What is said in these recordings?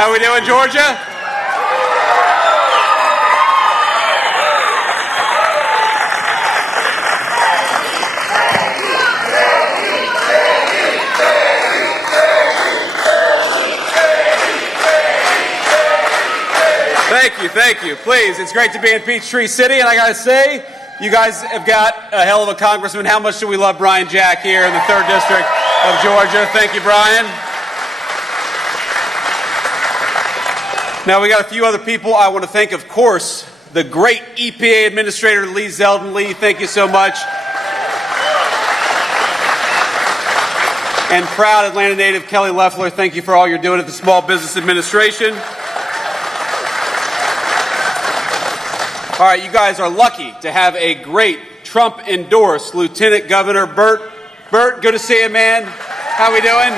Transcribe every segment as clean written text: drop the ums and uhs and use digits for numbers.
How we doing, Georgia? Thank you. Please, it's great to be in Peachtree City, and I gotta say, you guys have got a hell of a congressman. How much do we love Brian Jack here in the 3rd District of Georgia? Thank you, Brian. Now, we got a few other people I want to thank, of course, the great EPA Administrator Lee Zeldin. Lee, thank you so much. And proud Atlanta native Kelly Loeffler, thank you for all you're doing at the Small Business Administration. All right, you guys are lucky to have a great Trump-endorsed Lieutenant Governor Burt. Burt, good to see you, man. How we doing?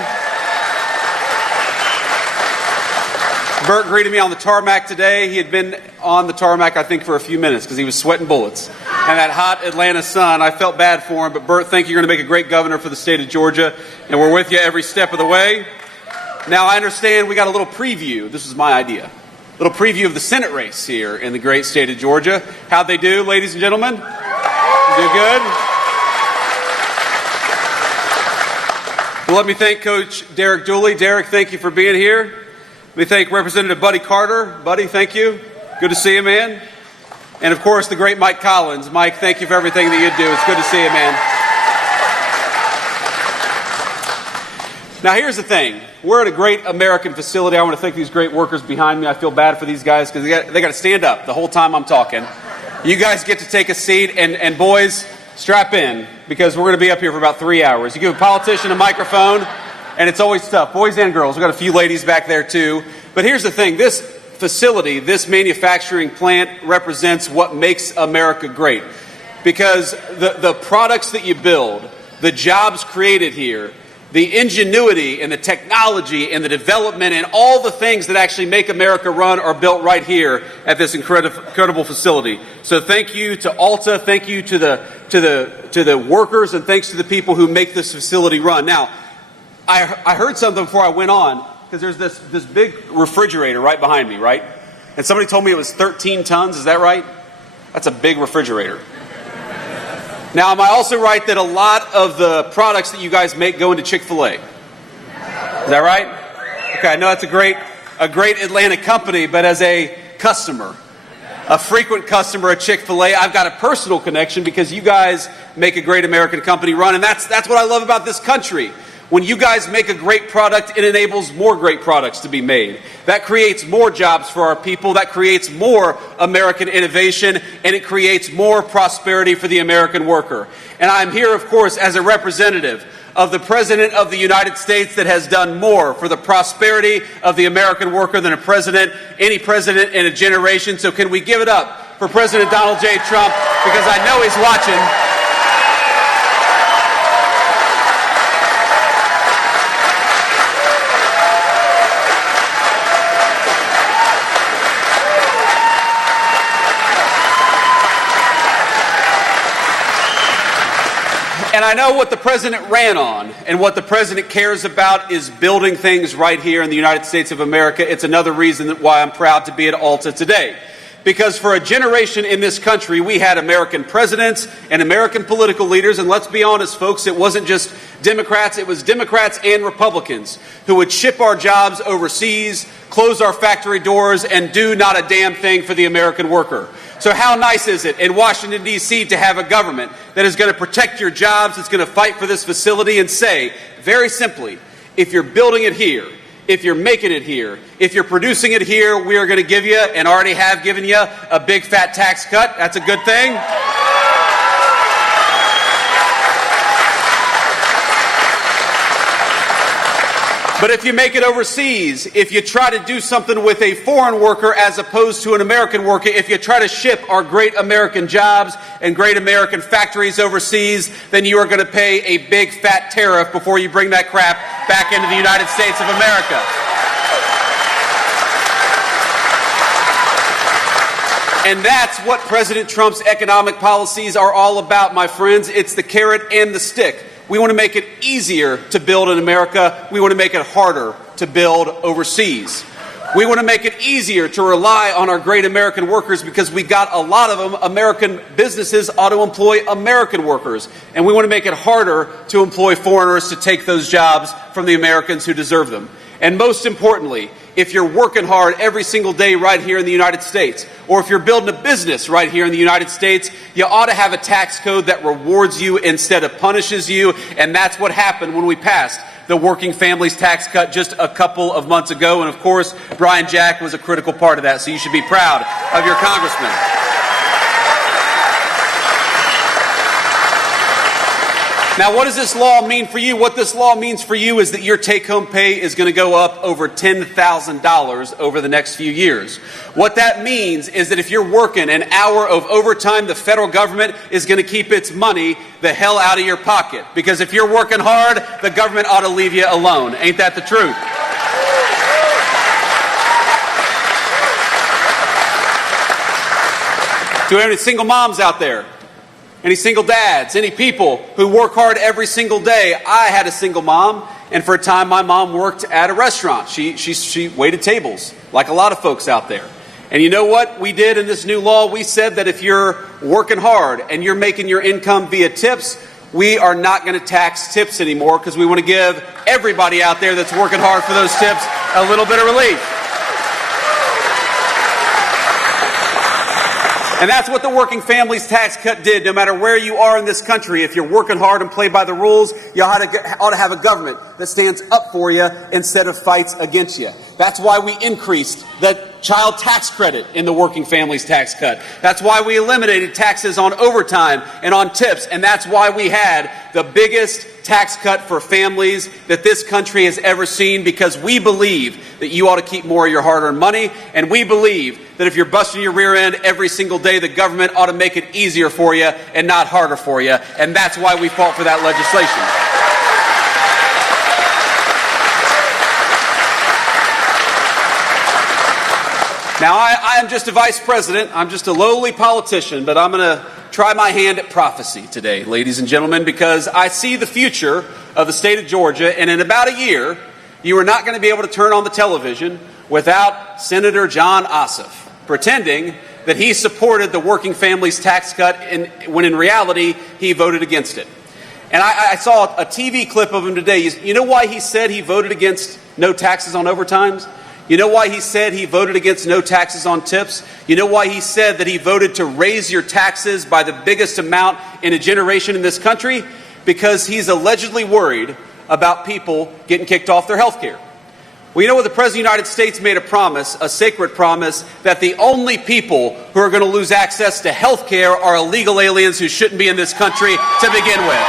Burt greeted me on the tarmac today. He had been on the tarmac, I think, for a few minutes because he was sweating bullets. And that hot Atlanta sun, I felt bad for him. But Burt, thank you. You're going to make a great governor for the state of Georgia, and we're with you every step of the way. Now, I understand we got a little preview. This was my idea. Little preview of the Senate race here in the great state of Georgia. How'd they do, ladies and gentlemen? Do good? Well, let me thank Coach Derek Dooley. Derek, thank you for being here. Let me thank Representative Buddy Carter. Buddy, thank you. Good to see you, man. And, of course, the great Mike Collins. Mike, thank you for everything that you do. It's good to see you, man. Now, here's the thing. We're at a great American facility. I want to thank these great workers behind me. I feel bad for these guys because they got to stand up the whole time I'm talking. You guys get to take a seat, and boys, strap in because we're going to be up here for about 3 hours. You give a politician a microphone, and it's always tough. Boys and girls. We've got a few ladies back there, too. But here's the thing. This facility, this manufacturing plant represents what makes America great because the products that you build, the jobs created here, the ingenuity and the technology and the development and all the things that actually make America run are built right here at this incredible facility. So thank you to Alta, thank you to the workers, and thanks to the people who make this facility run. Now, I heard something before I went on because there's this big refrigerator right behind me, right? And somebody told me it was 13 tons. Is that right? That's a big refrigerator. Now, am I also right that a lot of the products that you guys make go into Chick-fil-A? Is that right? Okay, I know that's a great Atlanta company, but as a customer, a frequent customer at Chick-fil-A, I've got a personal connection because you guys make a great American company run, and that's what I love about this country. When you guys make a great product, it enables more great products to be made. That creates more jobs for our people. That creates more American innovation, and it creates more prosperity for the American worker. And I'm here, of course, as a representative of the President of the United States that has done more for the prosperity of the American worker than any president in a generation. So can we give it up for President Donald J. Trump? Because I know he's watching. And I know what the president ran on and what the president cares about is building things right here in the United States of America. It's another reason why I'm proud to be at Alta today. Because for a generation in this country, we had American presidents and American political leaders. And let's be honest, folks, it wasn't just Democrats. It was Democrats and Republicans who would ship our jobs overseas, close our factory doors, and do not a damn thing for the American worker. So how nice is it in Washington, D.C. to have a government that is going to protect your jobs, that's going to fight for this facility and say, very simply, if you're building it here, if you're making it here, if you're producing it here, we are going to give you, and already have given you, a big fat tax cut. That's a good thing. But if you make it overseas, if you try to do something with a foreign worker as opposed to an American worker, if you try to ship our great American jobs and great American factories overseas, then you are going to pay a big fat tariff before you bring that crap back into the United States of America. And that's what President Trump's economic policies are all about, my friends. It's the carrot and the stick. We want to make it easier to build in America. We want to make it harder to build overseas. We want to make it easier to rely on our great American workers because we got a lot of them. American businesses ought to employ American workers. And we want to make it harder to employ foreigners to take those jobs from the Americans who deserve them. And most importantly, if you're working hard every single day right here in the United States, or if you're building a business right here in the United States, you ought to have a tax code that rewards you instead of punishes you. And that's what happened when we passed the Working Families Tax Cut just a couple of months ago. And of course, Brian Jack was a critical part of that. So you should be proud of your congressman. Now, what does this law mean for you? What this law means for you is that your take-home pay is going to go up over $10,000 over the next few years. What that means is that if you're working an hour of overtime, the federal government is going to keep its money the hell out of your pocket. Because if you're working hard, the government ought to leave you alone. Ain't that the truth? Do we have any single moms out there? Any single dads, any people who work hard every single day? I had a single mom, and for a time my mom worked at a restaurant. She waited tables, like a lot of folks out there. And you know what we did in this new law? We said that if you're working hard and you're making your income via tips, we are not going to tax tips anymore because we want to give everybody out there that's working hard for those tips a little bit of relief. And that's what the Working Families Tax Cut did. No matter where you are in this country, if you're working hard and play by the rules, you ought to have a government that stands up for you instead of fights against you. That's why we increased the child tax credit in the Working Families Tax Cut. That's why we eliminated taxes on overtime and on tips. And that's why we had the biggest tax cut for families that this country has ever seen, because we believe that you ought to keep more of your hard-earned money, and we believe that if you're busting your rear end every single day, the government ought to make it easier for you and not harder for you, and that's why we fought for that legislation. Now, I am just a vice president. I'm just a lowly politician, but I'm going to try my hand at prophecy today, ladies and gentlemen, because I see the future of the state of Georgia, and in about a year, you are not going to be able to turn on the television without Senator John Ossoff pretending that he supported the Working Families Tax Cut when in reality he voted against it. And I saw a TV clip of him today. You know why he said he voted against no taxes on overtimes? You know why he said he voted against no taxes on tips? You know why he said that he voted to raise your taxes by the biggest amount in a generation in this country? Because he's allegedly worried about people getting kicked off their health care. Well, you know what? The President of the United States made a promise, a sacred promise, that the only people who are going to lose access to health care are illegal aliens who shouldn't be in this country to begin with.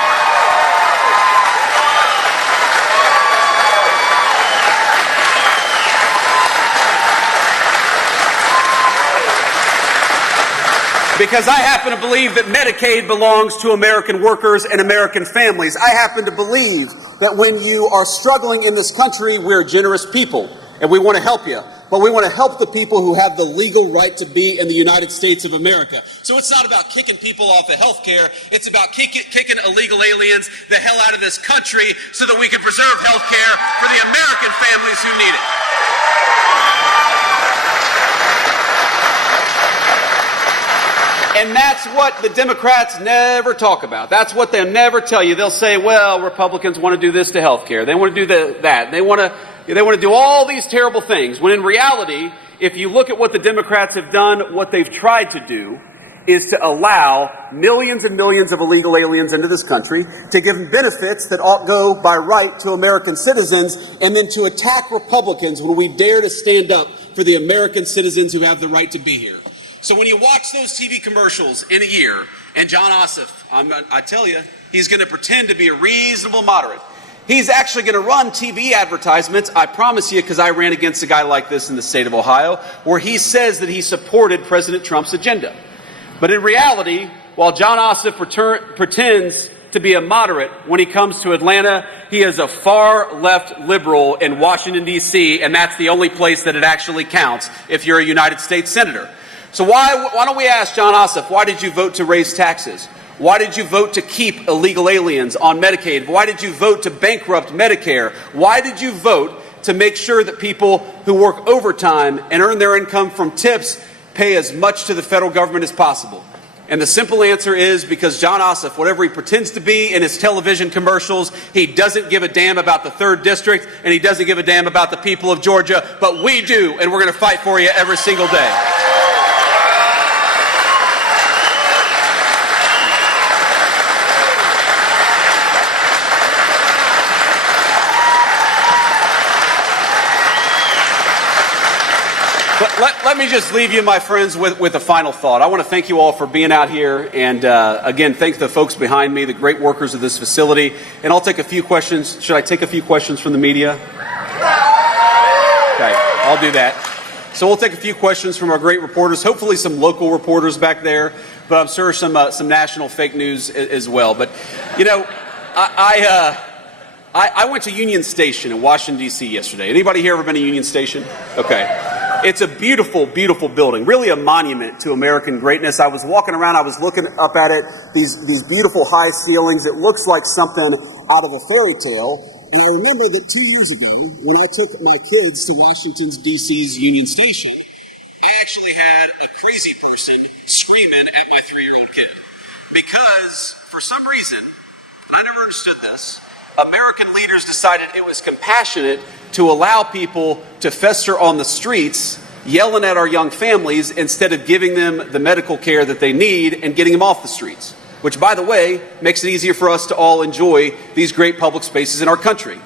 Because I happen to believe that Medicaid belongs to American workers and American families. I happen to believe that when you are struggling in this country, we're generous people, and we want to help you. But we want to help the people who have the legal right to be in the United States of America. So it's not about kicking people off of health care. It's about kicking illegal aliens the hell out of this country so that we can preserve health care for the American families who need it. And that's what the Democrats never talk about. That's what they'll never tell you. They'll say, well, Republicans want to do this to health care. They want to do that. They want to do all these terrible things. When in reality, if you look at what the Democrats have done, what they've tried to do is to allow millions and millions of illegal aliens into this country, to give them benefits that ought go by right to American citizens, and then to attack Republicans when we dare to stand up for the American citizens who have the right to be here. So when you watch those TV commercials in a year, and John Ossoff, I tell you, he's going to pretend to be a reasonable moderate. He's actually going to run TV advertisements, I promise you, because I ran against a guy like this in the state of Ohio, where he says that he supported President Trump's agenda. But in reality, while John Ossoff pretends to be a moderate, when he comes to Atlanta, he is a far left liberal in Washington, D.C., and that's the only place that it actually counts if you're a United States senator. So why don't we ask John Ossoff, why did you vote to raise taxes? Why did you vote to keep illegal aliens on Medicaid? Why did you vote to bankrupt Medicare? Why did you vote to make sure that people who work overtime and earn their income from tips pay as much to the federal government as possible. And the simple answer is because John Ossoff, whatever he pretends to be in his television commercials, he doesn't give a damn about the 3rd District, and he doesn't give a damn about the people of Georgia, but we do, and we're going to fight for you every single day. Let me just leave you, my friends, with a final thought. I want to thank you all for being out here, and again, thank the folks behind me, the great workers of this facility. And I'll take a few questions. Should I take a few questions from the media? Okay, I'll do that. So we'll take a few questions from our great reporters, hopefully some local reporters back there, but I'm sure some national fake news as well. But, you know, I went to Union Station in Washington, D.C. yesterday. Anybody here ever been to Union Station? Okay. It's a beautiful, beautiful building, really a monument to American greatness. I was walking around, I was looking up at it, these beautiful high ceilings. It looks like something out of a fairy tale. And I remember that 2 years ago, when I took my kids to Washington, D.C.'s Union Station, I actually had a crazy person screaming at my 3-year-old kid. Because, for some reason, and I never understood this, American leaders decided it was compassionate to allow people to fester on the streets, yelling at our young families, instead of giving them the medical care that they need and getting them off the streets. Which, by the way, makes it easier for us to all enjoy these great public spaces in our country.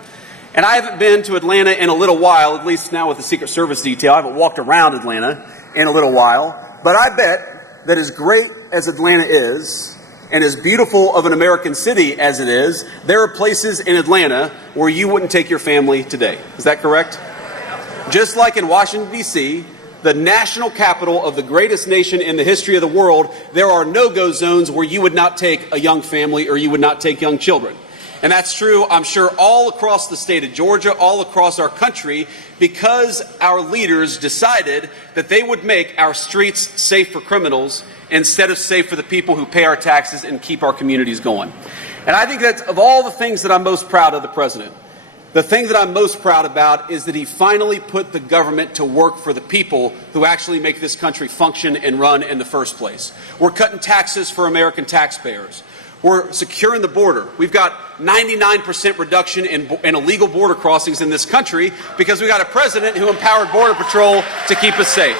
And I haven't been to Atlanta in a little while, at least now with the Secret Service detail. I haven't walked around Atlanta in a little while. But I bet that as great as Atlanta is, and as beautiful of an American city as it is, there are places in Atlanta where you wouldn't take your family today. Is that correct? Just like in Washington, D.C., the national capital of the greatest nation in the history of the world, there are no-go zones where you would not take a young family or you would not take young children. And that's true, I'm sure, all across the state of Georgia, all across our country, because our leaders decided that they would make our streets safe for criminals instead of safe for the people who pay our taxes and keep our communities going. And I think that of all the things that I'm most proud of the president, the thing that I'm most proud about is that he finally put the government to work for the people who actually make this country function and run in the first place. We're cutting taxes for American taxpayers. We're securing the border. We've got 99% reduction in illegal border crossings in this country because we got a president who empowered Border Patrol to keep us safe.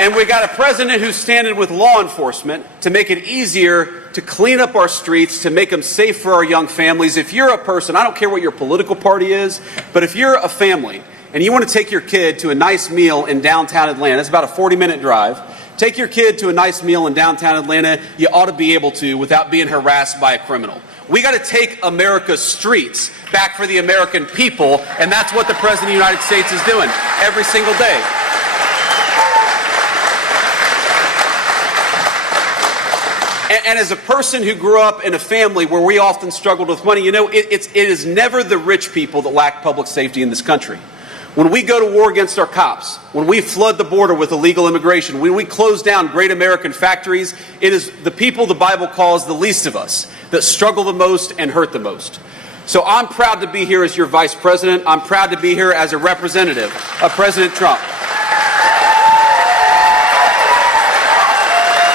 And we got a president who's standing with law enforcement to make it easier to clean up our streets, to make them safe for our young families. If you're a person, I don't care what your political party is, but if you're a family and you want to take your kid to a nice meal in downtown Atlanta, it's about a 40-minute drive, take your kid to a nice meal in downtown Atlanta, you ought to be able to without being harassed by a criminal. We got to take America's streets back for the American people, and that's what the President of the United States is doing every single day. And as a person who grew up in a family where we often struggled with money, you know, it is never the rich people that lack public safety in this country. When we go to war against our cops, when we flood the border with illegal immigration, when we close down great American factories, it is the people the Bible calls the least of us that struggle the most and hurt the most. So I'm proud to be here as your vice president. I'm proud to be here as a representative of President Trump.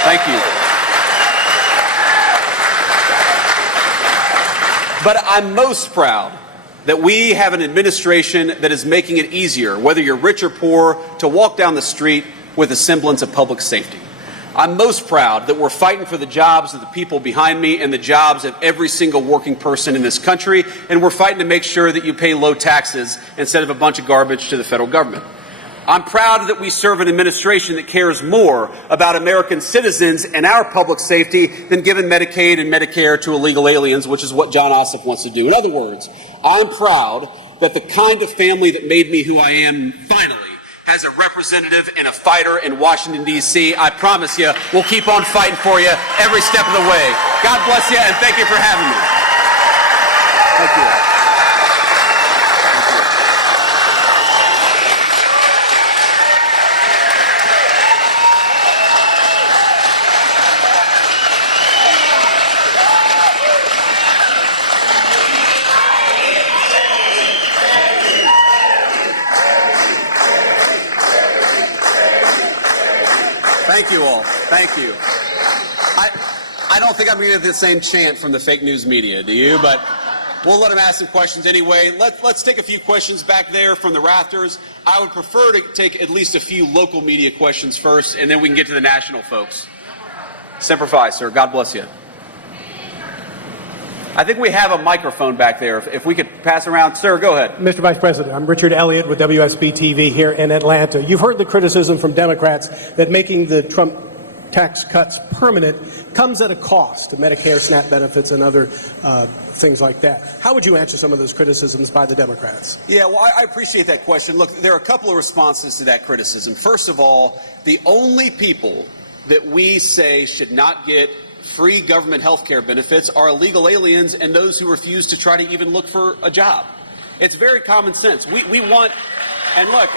Thank you. But I'm most proud that we have an administration that is making it easier, whether you're rich or poor, to walk down the street with a semblance of public safety. I'm most proud that we're fighting for the jobs of the people behind me and the jobs of every single working person in this country, and we're fighting to make sure that you pay low taxes instead of a bunch of garbage to the federal government. I'm proud that we serve an administration that cares more about American citizens and our public safety than giving Medicaid and Medicare to illegal aliens, which is what John Ossoff wants to do. In other words, I'm proud that the kind of family that made me who I am finally has a representative and a fighter in Washington, D.C. I promise you, we'll keep on fighting for you every step of the way. God bless you, and thank you for having me. Thank you. you all. Thank you. I don't think I'm going to get the same chant from the fake news media, do you? But we'll let them ask some questions anyway. Let's take a few questions back there from the rafters. I would prefer to take at least a few local media questions first, and then we can get to the national folks. Semper Fi, sir. God bless you. I think we have a microphone back there. If we could pass around. Sir, go ahead. Mr. Vice President, I'm Richard Elliott with WSB-TV here in Atlanta. You've heard the criticism from Democrats that making the Trump tax cuts permanent comes at a cost to Medicare, SNAP benefits, and other things like that. How would you answer some of those criticisms by the Democrats? Yeah, well, I appreciate that question. Look, there are a couple of responses to that criticism. First of all, the only people that we say should not get free government health care benefits are illegal aliens and those who refuse to try to even look for a job. It's very common sense. We want, and look,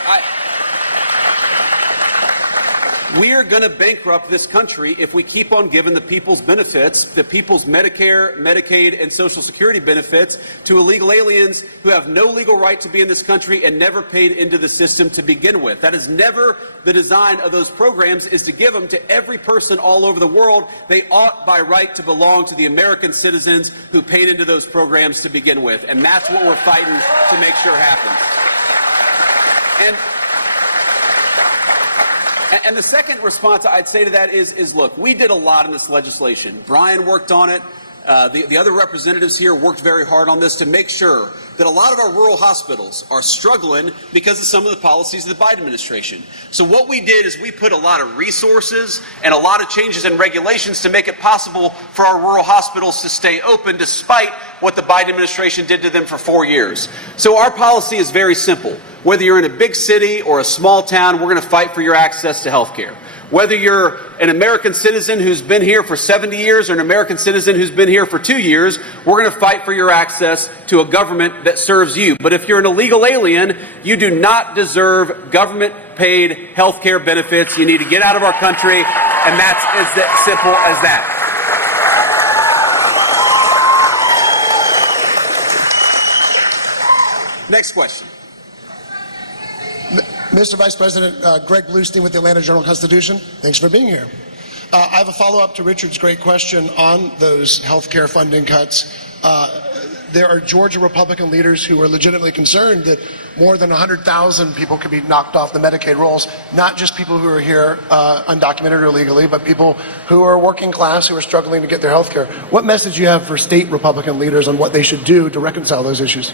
we are going to bankrupt this country if we keep on giving the people's benefits, the people's Medicare, Medicaid, and Social Security benefits to illegal aliens who have no legal right to be in this country and never paid into the system to begin with. That is never the design of those programs, is to give them to every person all over the world. They ought by right to belong to the American citizens who paid into those programs to begin with. And that's what we're fighting to make sure happens. And the second response I'd say to that is, look, we did a lot in this legislation. Brian worked on it. The other representatives here worked very hard on this to make sure that a lot of our rural hospitals are struggling because of some of the policies of the Biden administration. So what we did is we put a lot of resources and a lot of changes in regulations to make it possible for our rural hospitals to stay open despite what the Biden administration did to them for 4 years. So our policy is very simple. Whether you're in a big city or a small town, we're going to fight for your access to health care. Whether you're an American citizen who's been here for 70 years or an American citizen who's been here for 2 years, we're going to fight for your access to a government that serves you. But if you're an illegal alien, you do not deserve government-paid health care benefits. You need to get out of our country, and that's as simple as that. Next question. Mr. Vice President, Greg Bluestein with the Atlanta Journal-Constitution. Thanks for being here. I have a follow-up to Richard's great question on those health care funding cuts. There are Georgia Republican leaders who are legitimately concerned that more than 100,000 people could be knocked off the Medicaid rolls, not just people who are here undocumented or illegally, but people who are working class, who are struggling to get their health care. What message do you have for state Republican leaders on what they should do to reconcile those issues?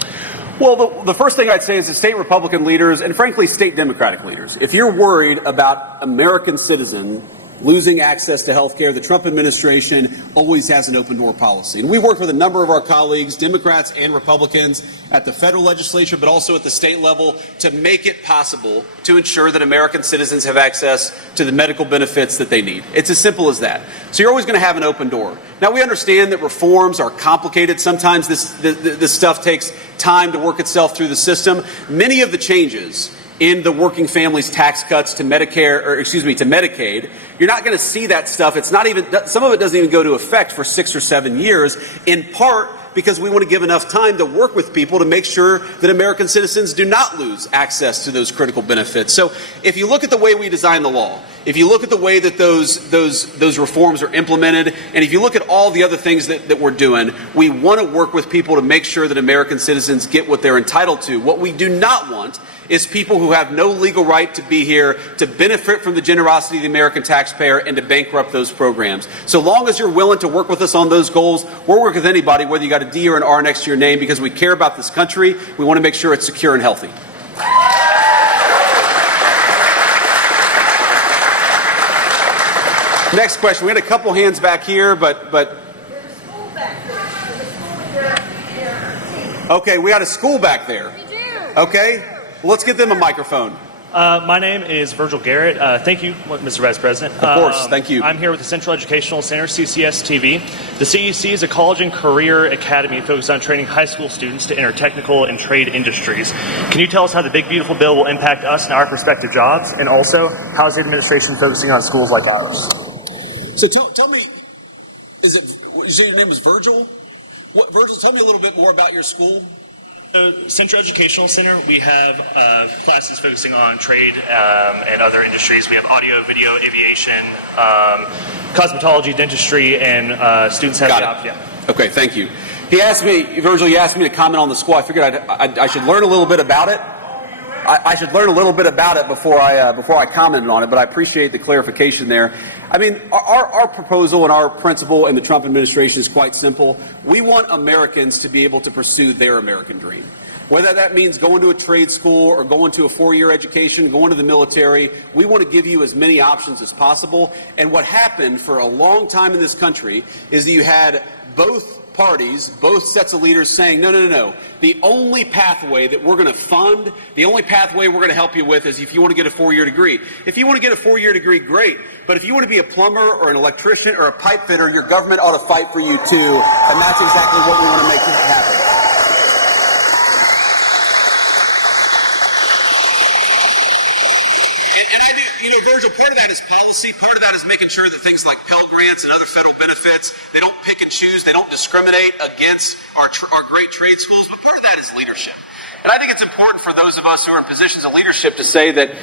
Well, the first thing I'd say is that state Republican leaders and, frankly, state Democratic leaders, if you're worried about American citizens losing access to health care, the Trump administration always has an open-door policy. And we worked with a number of our colleagues, Democrats and Republicans, at the federal legislature, but also at the state level, to make it possible to ensure that American citizens have access to the medical benefits that they need. It's as simple as that. So you're always going to have an open door. Now, we understand that reforms are complicated. Sometimes this stuff takes time to work itself through the system. Many of the changes in the working families tax cuts to Medicare, or excuse me, to Medicaid, you're not going to see that stuff. It's not even, some of it doesn't even go to effect for 6 or 7 years, in part because we want to give enough time to work with people to make sure that American citizens do not lose access to those critical benefits. So if you look at the way we design the law, if you look at the way that those reforms are implemented, and if you look at all the other things that we're doing, we want to work with people to make sure that American citizens get what they're entitled to. What we do not want is people who have no legal right to be here to benefit from the generosity of the American taxpayer and to bankrupt those programs. So long as you're willing to work with us on those goals, we'll work with anybody, whether you got a D or an R next to your name, because we care about this country. We want to make sure it's secure and healthy. Next question. We had a couple hands back here, but okay, we got a school back there. Okay, well, let's get them a microphone. My name is Virgil Garrett. Thank you, Mr. Vice President. Of course, thank you. I'm here with the Central Educational Center, CCS-TV. The CEC is a college and career academy focused on training high school students to enter technical and trade industries. Can you tell us how the Big Beautiful Bill will impact us and our prospective jobs? And also, how is the administration focusing on schools like ours? So tell me, you say your name is Virgil? Virgil, tell me a little bit more about your school. So, Central Educational Center, we have classes focusing on trade and other industries. We have audio, video, aviation, cosmetology, dentistry, and students have the option. Yeah. Okay, thank you. He asked me, Virgil, you asked me to comment on the school. I figured I should learn a little bit about it. I should learn a little bit about it before I commented on it, but I appreciate the clarification there. I mean, our proposal and our principle in the Trump administration is quite simple. We want Americans to be able to pursue their American dream. Whether that means going to a trade school or going to a four-year education, going to the military, we want to give you as many options as possible. And what happened for a long time in this country is that you had both parties, both sets of leaders saying, no, no, no, no. The only pathway that we're going to fund, the only pathway we're going to help you with is if you want to get a four-year degree. If you want to get a four-year degree, great. But if you want to be a plumber or an electrician or a pipe fitter, your government ought to fight for you too. And that's exactly what we want to make happen. And Virgil, part of that is policy. Part of that is making sure that things like Pell Grants and other federal benefits, they don't pick and choose, they don't discriminate against our great trade schools. But part of that is leadership. And I think it's important for those of us who are in positions of leadership to say that,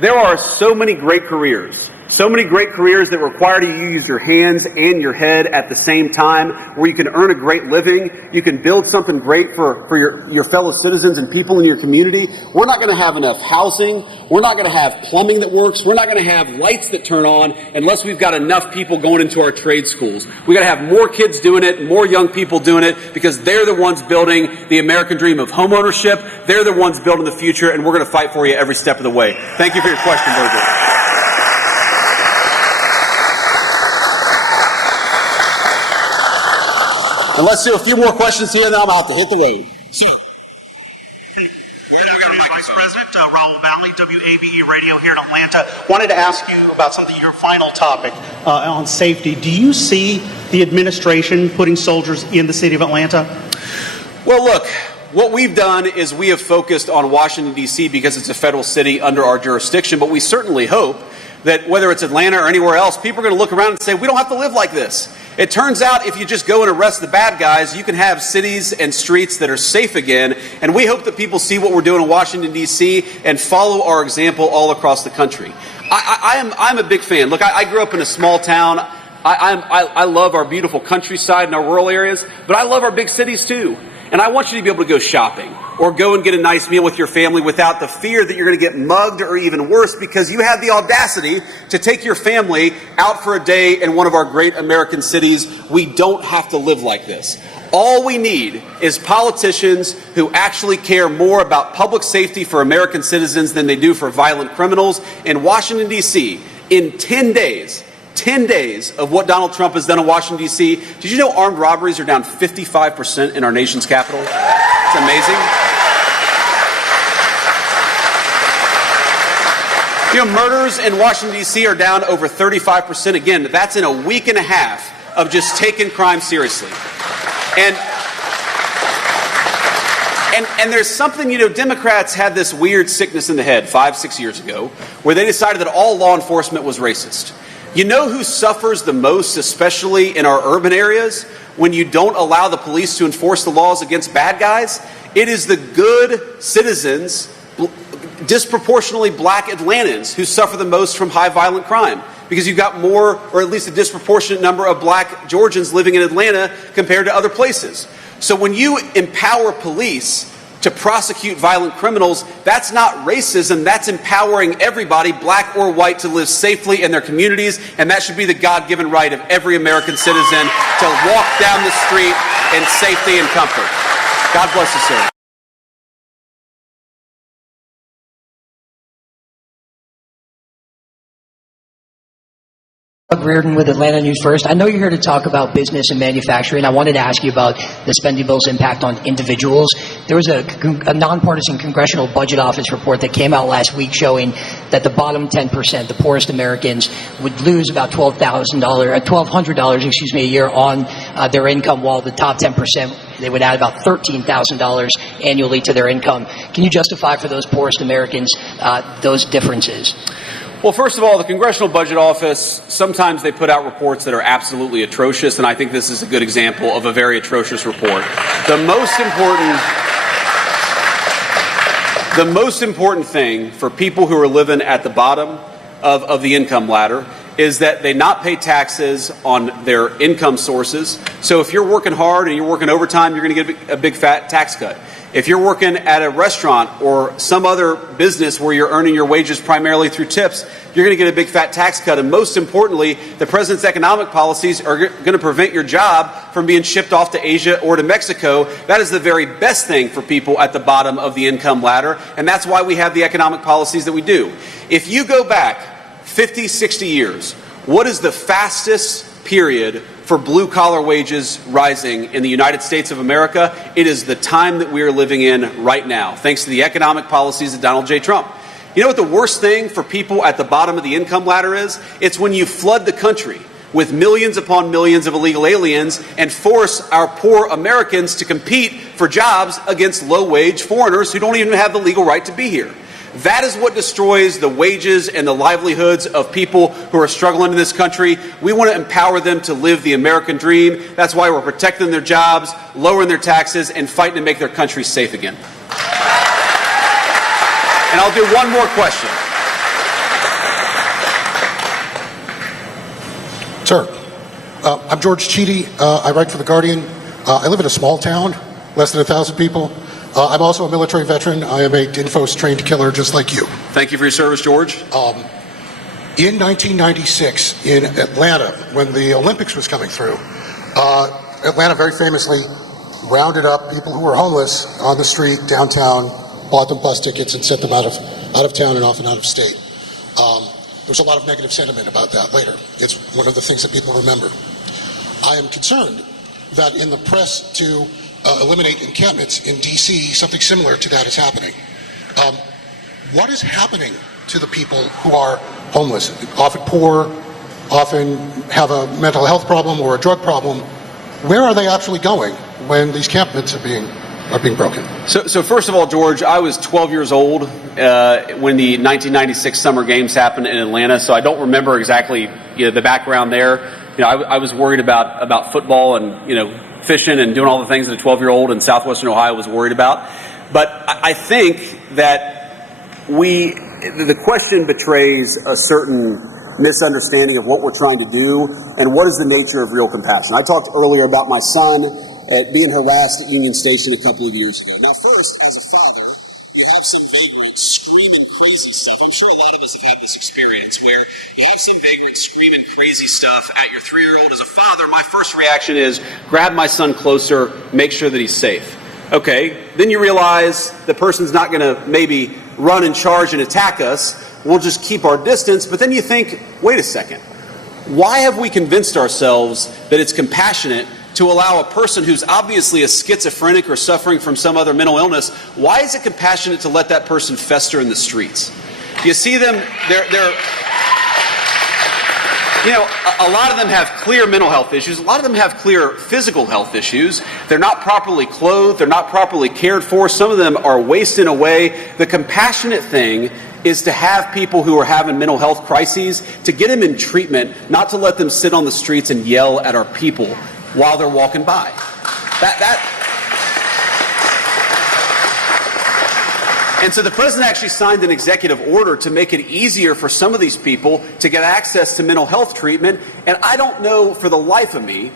there are so many great careers that require you to use your hands and your head at the same time, where you can earn a great living, you can build something great for your fellow citizens and people in your community. We're not going to have enough housing. We're not going to have plumbing that works. We're not going to have lights that turn on unless we've got enough people going into our trade schools. We got to have more kids doing it, more young people doing it, because they're the ones building the American dream of home ownership. They're the ones building the future, and we're going to fight for you every step of the way. Thank you for your question, Virgil. And let's do a few more questions here, and then I'm out to hit the road. So, Vice President, Raul Valley, WABE Radio here in Atlanta. Wanted to ask you about something, your final topic on safety. Do you see the administration putting soldiers in the city of Atlanta? Well, look, what we've done is we have focused on Washington, D.C. because it's a federal city under our jurisdiction, but we certainly hope that whether it's Atlanta or anywhere else, people are going to look around and say, we don't have to live like this. It turns out if you just go and arrest the bad guys, you can have cities and streets that are safe again. And we hope that people see what we're doing in Washington, D.C. and follow our example all across the country. I'm a big fan. Look, I grew up in a small town. I love our beautiful countryside and our rural areas, but I love our big cities too. And I want you to be able to go shopping or go and get a nice meal with your family without the fear that you're going to get mugged, or even worse, because you have the audacity to take your family out for a day in one of our great American cities. We don't have to live like this. All we need is politicians who actually care more about public safety for American citizens than they do for violent criminals. In Washington, D.C., in 10 days of what Donald Trump has done in Washington, D.C., did you know armed robberies are down 55% in our nation's capital? It's amazing. Murders in Washington, D.C. are down over 35%. Again, that's in a week and a half of just taking crime seriously. And there's something, Democrats had this weird sickness in the head 5-6 years ago where they decided that all law enforcement was racist. You know who suffers the most, especially in our urban areas, when you don't allow the police to enforce the laws against bad guys? It is the good citizens, disproportionately black Atlantans, who suffer the most from high violent crime. Because you've got more, or at least a disproportionate number of black Georgians living in Atlanta compared to other places. So when you empower police to prosecute violent criminals, that's not racism, that's empowering everybody, black or white, to live safely in their communities, and that should be the God-given right of every American citizen to walk down the street in safety and comfort. God bless you, sir. Reardon with Atlanta News First. I know you're here to talk about business and manufacturing. I wanted to ask you about the spending bill's impact on individuals. There was a nonpartisan Congressional Budget Office report that came out last week showing that the bottom 10%, the poorest Americans, would lose about $1,200 a year on their income, while the top 10%, they would add about $13,000 annually to their income. Can you justify for those poorest Americans those differences? Well, first of all, the Congressional Budget Office, sometimes they put out reports that are absolutely atrocious, and I think this is a good example of a very atrocious report. The most important The most important thing for people who are living at the bottom of the income ladder is that they not pay taxes on their income sources. So if you're working hard and you're working overtime, you're going to get a big fat tax cut. If you're working at a restaurant or some other business where you're earning your wages primarily through tips, you're going to get a big fat tax cut. And most importantly, the president's economic policies are going to prevent your job from being shipped off to Asia or to Mexico. That is the very best thing for people at the bottom of the income ladder. And that's why we have the economic policies that we do. If you go back 50, 60 years, what is the fastest period for blue-collar wages rising in the United States of America? It is the time that we are living in right now, thanks to the economic policies of Donald J. Trump. You know what the worst thing for people at the bottom of the income ladder is? It's when you flood the country with millions upon millions of illegal aliens and force our poor Americans to compete for jobs against low-wage foreigners who don't even have the legal right to be here. That is what destroys the wages and the livelihoods of people who are struggling in this country. We want to empower them to live the American dream. That's why we're protecting their jobs, lowering their taxes, and fighting to make their country safe again. And I'll do one more question. Sir, I'm George Cheedy. I write for The Guardian. I live in a small town, less than 1,000 people. I'm also a military veteran. I am a DINFOS trained killer just like you. Thank you for your service, George. In 1996, in Atlanta, when the Olympics was coming through, Atlanta very famously rounded up people who were homeless on the street downtown, bought them bus tickets, and sent them out of town and often out of state. There was a lot of negative sentiment about that later. It's one of the things that people remember. I am concerned that in the press to eliminate encampments in D.C., something similar to that is happening. What is happening to the people who are homeless, often poor, often have a mental health problem or a drug problem? Where are they actually going when these encampments are being broken? So first of all, George, I was 12 years old when the 1996 Summer Games happened in Atlanta, so I don't remember exactly the background there. I was worried about football and fishing and doing all the things that a 12-year-old in southwestern Ohio was worried about. But I think that the question betrays a certain misunderstanding of what we're trying to do and what is the nature of real compassion. I talked earlier about my son being harassed at Union Station a couple of years ago. Now, first, as a father, you have some vagrants screaming crazy stuff. I'm sure a lot of us have had this experience where you have some vagrants screaming crazy stuff at your 3-year-old. As a father, my first reaction is grab my son closer, make sure that he's safe. Okay, then you realize the person's not going to maybe run and charge and attack us. We'll just keep our distance. But then you think, wait a second, why have we convinced ourselves that it's compassionate to allow a person who's obviously a schizophrenic or suffering from some other mental illness? Why is it compassionate to let that person fester in the streets? You see them, a lot of them have clear mental health issues. A lot of them have clear physical health issues. They're not properly clothed. They're not properly cared for. Some of them are wasting away. The compassionate thing is to have people who are having mental health crises, to get them in treatment, not to let them sit on the streets and yell at our people while they're walking by. And so the president actually signed an executive order to make it easier for some of these people to get access to mental health treatment. And I don't know for the life of me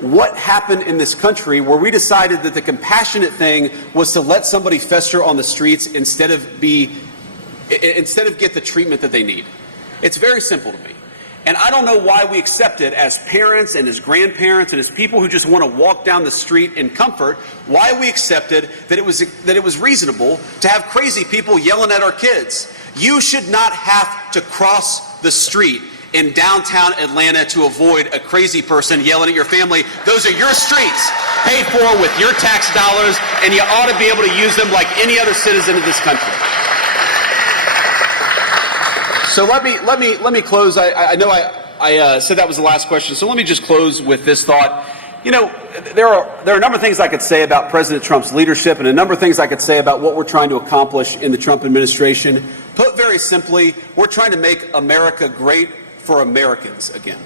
what happened in this country where we decided that the compassionate thing was to let somebody fester on the streets instead of get the treatment that they need. It's very simple to me. And I don't know why we accept it as parents and as grandparents and as people who just want to walk down the street in comfort, why we accepted that it was reasonable to have crazy people yelling at our kids. You should not have to cross the street in downtown Atlanta to avoid a crazy person yelling at your family. Those are your streets, paid for with your tax dollars, and you ought to be able to use them like any other citizen of this country. So let me close. I know I said that was the last question, so let me just close with this thought. There are a number of things I could say about President Trump's leadership and a number of things I could say about what we're trying to accomplish in the Trump administration. Put very simply, we're trying to make America great for Americans again.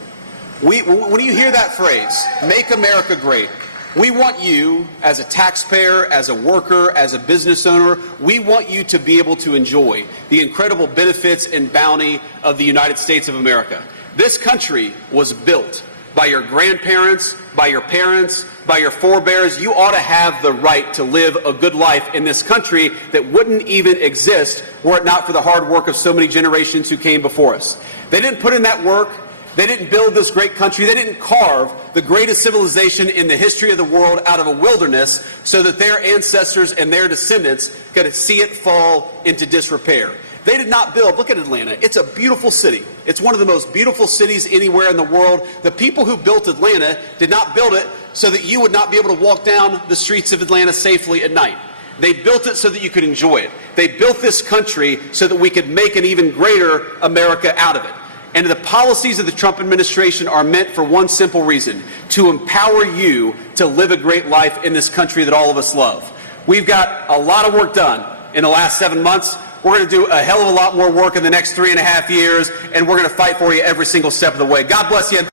When you hear that phrase, make America great, We want you, as a taxpayer, as a worker, as a business owner, we want you to be able to enjoy the incredible benefits and bounty of the United States of America. This country was built by your grandparents, by your parents, by your forebears. You ought to have the right to live a good life in this country that wouldn't even exist were it not for the hard work of so many generations who came before us. They didn't put in that work. They didn't build this great country. They didn't carve the greatest civilization in the history of the world out of a wilderness so that their ancestors and their descendants could see it fall into disrepair. They did not build, look at Atlanta, it's a beautiful city. It's one of the most beautiful cities anywhere in the world. The people who built Atlanta did not build it so that you would not be able to walk down the streets of Atlanta safely at night. They built it so that you could enjoy it. They built this country so that we could make an even greater America out of it. And the policies of the Trump administration are meant for one simple reason: to empower you to live a great life in this country that all of us love. We've got a lot of work done in the last 7 months. We're going to do a hell of a lot more work in the next 3.5 years, and we're going to fight for you every single step of the way. God bless you.